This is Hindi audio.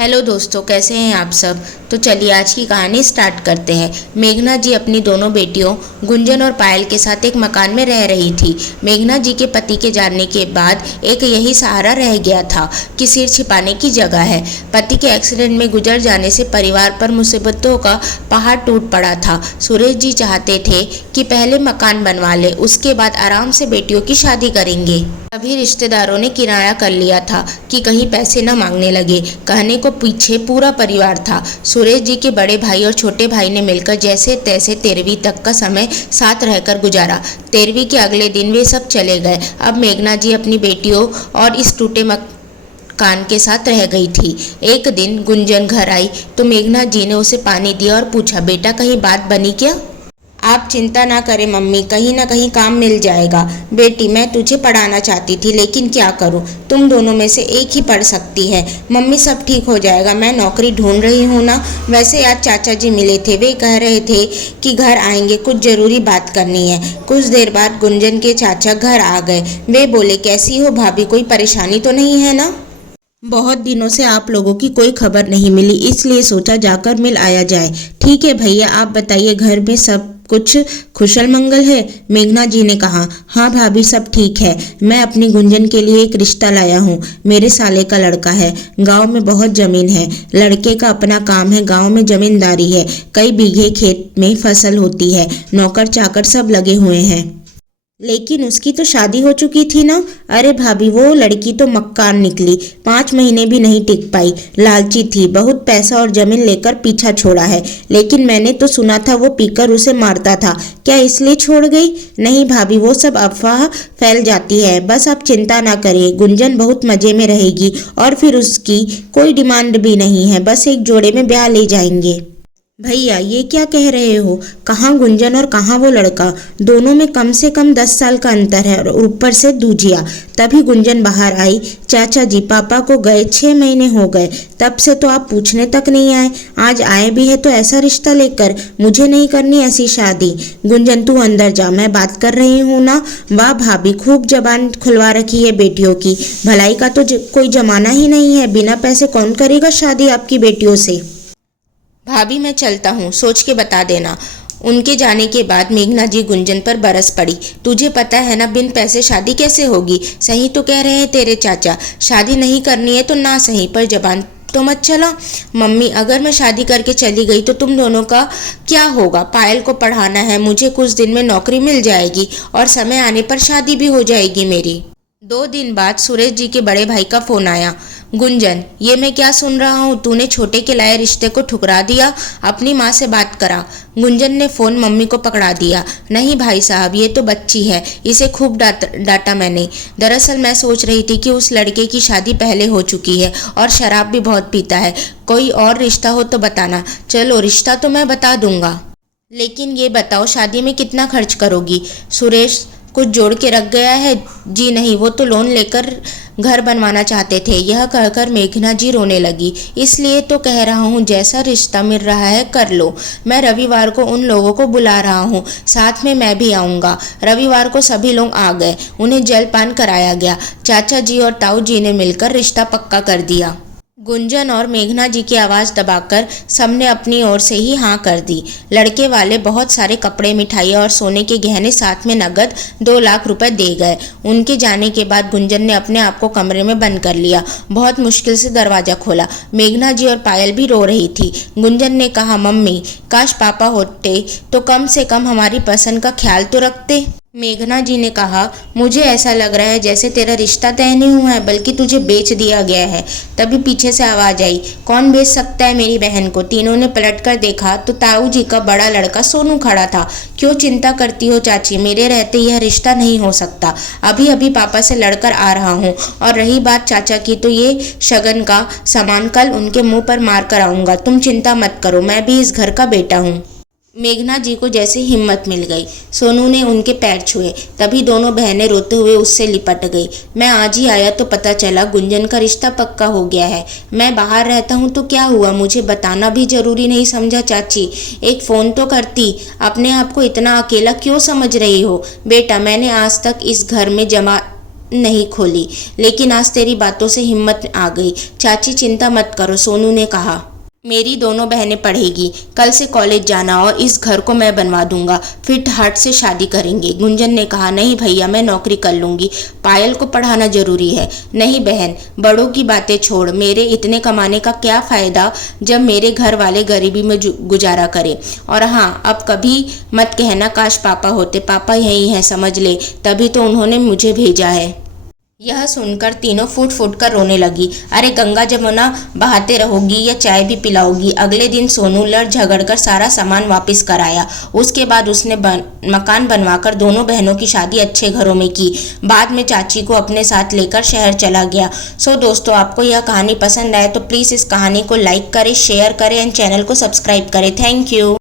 हेलो दोस्तों, कैसे हैं आप सब। तो चलिए आज की कहानी स्टार्ट करते हैं। मेघना जी अपनी दोनों बेटियों गुंजन और पायल के साथ एक मकान में रह रही थी। मेघना जी के पति के जाने के बाद एक यही सहारा रह गया था कि सिर छिपाने की जगह है। पति के एक्सीडेंट में गुजर जाने से परिवार पर मुसीबतों का पहाड़ टूट पड़ा था। सुरेश जी चाहते थे कि पहले मकान बनवा ले, उसके बाद आराम से बेटियों की शादी करेंगे। सभी रिश्तेदारों ने किराया कर लिया था कि कहीं पैसे न मांगने लगे। कहने को पीछे पूरा परिवार था। सुरेश जी के बड़े भाई और छोटे भाई ने मिलकर जैसे तैसे 13वीं तक का समय साथ रहकर गुजारा। 13वीं के अगले दिन वे सब चले गए। अब मेघना जी अपनी बेटियों और इस टूटे मकान के साथ रह गई थी। एक दिन गुंजन घर आई तो मेघना जी ने उसे पानी दिया और पूछा, बेटा कहीं बात बनी क्या? आप चिंता ना करें मम्मी, कहीं ना कहीं काम मिल जाएगा। बेटी मैं तुझे पढ़ाना चाहती थी लेकिन क्या करूं, तुम दोनों में से एक ही पढ़ सकती है। मम्मी सब ठीक हो जाएगा, मैं नौकरी ढूंढ रही हूं ना। वैसे आज चाचा जी मिले थे, वे कह रहे थे कि घर आएंगे, कुछ ज़रूरी बात करनी है। कुछ देर बाद गुंजन के चाचा घर आ गए। वे बोले, कैसी हो भाभी, कोई परेशानी तो नहीं है ना? बहुत दिनों से आप लोगों की कोई खबर नहीं मिली, इसलिए सोचा जाकर मिल आया जाए। ठीक है भैया, आप बताइए घर में सब कुछ कुशल मंगल है? मेघना जी ने कहा, हाँ भाभी सब ठीक है। मैं अपनी गुंजन के लिए एक रिश्ता लाया हूँ। मेरे साले का लड़का है। गांव में बहुत जमीन है। लड़के का अपना काम है, गांव में जमींदारी है। कई बीघे खेत में फसल होती है। नौकर चाकर सब लगे हुए हैं। लेकिन उसकी तो शादी हो चुकी थी ना? अरे भाभी वो लड़की तो मक्कार निकली, 5 महीने भी नहीं टिक पाई। लालची थी, बहुत पैसा और जमीन लेकर पीछा छोड़ा है। लेकिन मैंने तो सुना था वो पीकर उसे मारता था, क्या इसलिए छोड़ गई? नहीं भाभी, वो सब अफवाह फैल जाती है। बस आप चिंता ना करिए, गुंजन बहुत मजे में रहेगी और फिर उसकी कोई डिमांड भी नहीं है, बस एक जोड़े में ब्याह ले जाएंगे। भैया ये क्या कह रहे हो? कहाँ गुंजन और कहाँ वो लड़का? दोनों में कम से कम 10 साल का अंतर है और ऊपर से दूजिया। तभी गुंजन बाहर आई, चाचा जी पापा को गए 6 महीने हो गए, तब से तो आप पूछने तक नहीं आए। आज आए भी है तो ऐसा रिश्ता लेकर? मुझे नहीं करनी ऐसी शादी। गुंजन तू अंदर जा, मैं बात कर रही हूँ ना। वाह भाभी, खूब जबान खुलवा रखी है बेटियों की। भलाई का तो कोई जमाना ही नहीं है। बिना पैसे कौन करेगा शादी आपकी बेटियों से? भाभी मैं चलता हूँ, सोच के बता देना। उनके जाने के बाद मेघना जी गुंजन पर बरस पड़ी। तुझे पता है ना, बिन पैसे शादी कैसे होगी? सही तो कह रहे हैं तेरे चाचा, शादी नहीं करनी है तो ना सही, पर जबान तो मत चला। मम्मी अगर मैं शादी करके चली गई तो तुम दोनों का क्या होगा? पायल को पढ़ाना है, मुझे कुछ दिन में नौकरी मिल जाएगी और समय आने पर शादी भी हो जाएगी मेरी। 2 दिन बाद सुरेश जी के बड़े भाई का फोन आया। गुंजन, ये मैं क्या सुन रहा हूँ? तूने छोटे के लाए रिश्ते को ठुकरा दिया। अपनी माँ से बात करा। गुंजन ने फोन मम्मी को पकड़ा दिया। नहीं भाई साहब, ये तो बच्ची है, इसे खूब डांटा मैंने। दरअसल मैं सोच रही थी कि उस लड़के की शादी पहले हो चुकी है और शराब भी बहुत पीता है। कोई और रिश्ता हो तो बताना। चलो रिश्ता तो मैं बता दूंगा, लेकिन ये बताओ शादी में कितना खर्च करोगी? सुरेश कुछ जोड़ के रख गया है? जी नहीं, वो तो लोन लेकर घर बनवाना चाहते थे। यह कहकर मेघना जी रोने लगी। इसलिए तो कह रहा हूँ, जैसा रिश्ता मिल रहा है कर लो। मैं रविवार को उन लोगों को बुला रहा हूँ, साथ में मैं भी आऊँगा। रविवार को सभी लोग आ गए, उन्हें जलपान कराया गया। चाचा जी और ताऊ जी ने मिलकर रिश्ता पक्का कर दिया। गुंजन और मेघना जी की आवाज़ दबाकर सबने अपनी ओर से ही हाँ कर दी। लड़के वाले बहुत सारे कपड़े, मिठाई और सोने के गहने, साथ में नगद 2 लाख रुपए दे गए। उनके जाने के बाद गुंजन ने अपने आप को कमरे में बंद कर लिया। बहुत मुश्किल से दरवाज़ा खोला। मेघना जी और पायल भी रो रही थी। गुंजन ने कहा, मम्मी काश पापा होते तो कम से कम हमारी पसंद का ख्याल तो रखते। मेघना जी ने कहा, मुझे ऐसा लग रहा है जैसे तेरा रिश्ता तय नहीं हुआ है, बल्कि तुझे बेच दिया गया है। तभी पीछे से आवाज आई, कौन बेच सकता है मेरी बहन को? तीनों ने पलटकर देखा तो ताऊ जी का बड़ा लड़का सोनू खड़ा था। क्यों चिंता करती हो चाची, मेरे रहते यह रिश्ता नहीं हो सकता। अभी अभी पापा से लड़कर आ रहा हूँ, और रही बात चाचा की तो ये शगन का सामान कल उनके मुंह पर मार कर आऊँगा। तुम चिंता मत करो, मैं भी इस घर का बेटा हूँ। मेघना जी को जैसे हिम्मत मिल गई। सोनू ने उनके पैर छुए। तभी दोनों बहनें रोते हुए उससे लिपट गई। मैं आज ही आया तो पता चला गुंजन का रिश्ता पक्का हो गया है। मैं बाहर रहता हूँ तो क्या हुआ, मुझे बताना भी जरूरी नहीं समझा चाची? एक फ़ोन तो करती। अपने आप को इतना अकेला क्यों समझ रही हो? बेटा मैंने आज तक इस घर में नहीं खोली, लेकिन आज तेरी बातों से हिम्मत आ गई। चाची चिंता मत करो, सोनू ने कहा। मेरी दोनों बहनें पढ़ेगी, कल से कॉलेज जाना और इस घर को मैं बनवा दूंगा, फिर ठाट से शादी करेंगे। गुंजन ने कहा, नहीं भैया, मैं नौकरी कर लूंगी, पायल को पढ़ाना जरूरी है। नहीं बहन, बड़ों की बातें छोड़, मेरे इतने कमाने का क्या फ़ायदा जब मेरे घर वाले गरीबी में गुजारा करें। और हाँ, अब कभी मत कहना काश पापा होते, पापा यही हैं समझ ले, तभी तो उन्होंने मुझे भेजा है। यह सुनकर तीनों फूट फूट कर रोने लगी। अरे गंगा जमुना बहाते रहोगी या चाय भी पिलाओगी। अगले दिन सोनू लड़ झगड़ कर सारा सामान वापस कराया। उसके बाद उसने मकान बनवाकर दोनों बहनों की शादी अच्छे घरों में की। बाद में चाची को अपने साथ लेकर शहर चला गया। सो दोस्तों, आपको यह कहानी पसंद आए तो प्लीज़ इस कहानी को लाइक करें, शेयर करें एंड चैनल को सब्सक्राइब करें। Thank you.